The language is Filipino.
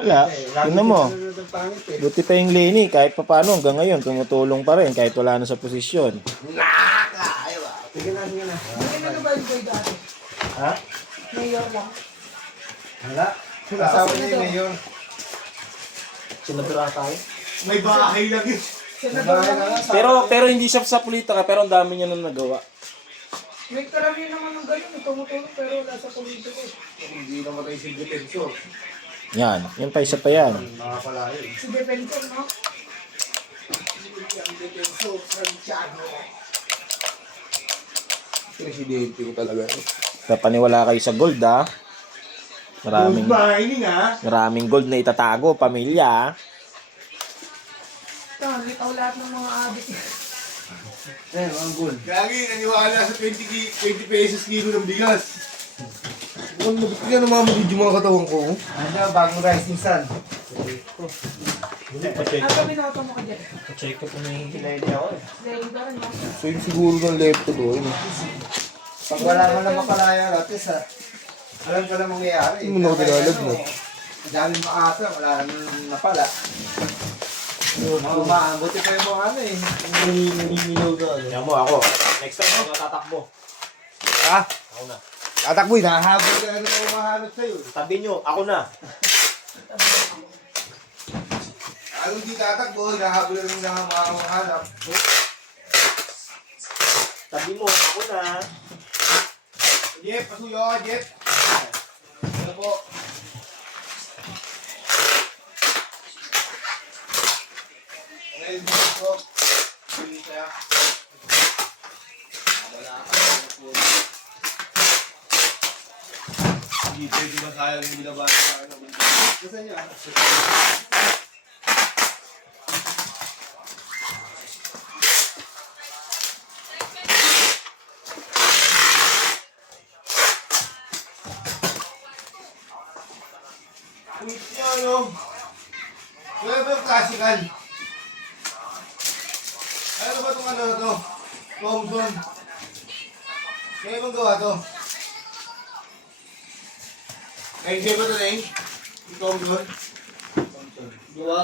Wala. Tingnan mo. Buti pa yung Lenny. Kahit pa paano hanggang ngayon tumutulong pa rin kahit wala na sa posisyon. Ayaw ah. Sige na. Hindi na ba yung boy dati? Ha? Mayor lang. Wala. Kasama niya yung mayor. Sinabira tayo. May bahay lang yun. Senador lang. Pero hindi siya sa politika pero ang dami niya nang nagawa. May karami naman ng ganyan. Tumutulong pero wala sa politika. Hindi namatay si Defensor. Yan. Yan pa isa pa yan. Nakapala yun. Si Defensor, no? Ang Defensor, Santiago. Presidente ko talaga. Kapaniwala kayo sa gold ha. Gold mining ah. Maraming gold na itatago, pamilya. Litaw lahat ng mga adik. Eh, ang gold. Gagi, naniwala sa 20 pesos kilo ng bigas. Ang mabigyan ng mga magiging mga katawan ko. Ano, bagong rising sun. Ano binoto mo ka dyan? Check ko po na yung Kinaili ako eh. Dahil ba rin, no? So yun siguro ng left ko doon. Pag wala man lang mapalaya natin sa... Alam ko na mangyayari. Hindi mo na ako nilalag mo. Ang daming maasa, wala naman napala. Buti pa yung mga ano eh. Naninilaw na ano. Yan mo ako. Next time ako tatakbo. Ah! Ako na. Tatakboy, nahabol ka na ng umahanap sa'yo. Tabi nyo, ako na. Anong di tatakbo, nahabol na rin ng umahanap. Tabi mo, ako na. Jeff, pasuyo ka, Jeff. Ano po? Ngayon dito. Dito kaya. Wala ka. Hindi pwede masayang yung binabasa sa akin. Kasi niya. Wait niyo, ano? Wala ba yung classical? Ano ba itong ano to? Thompson. Kaya ibang gawa to? Ayun siya ba ito na Thompson? Thompson. Gawa.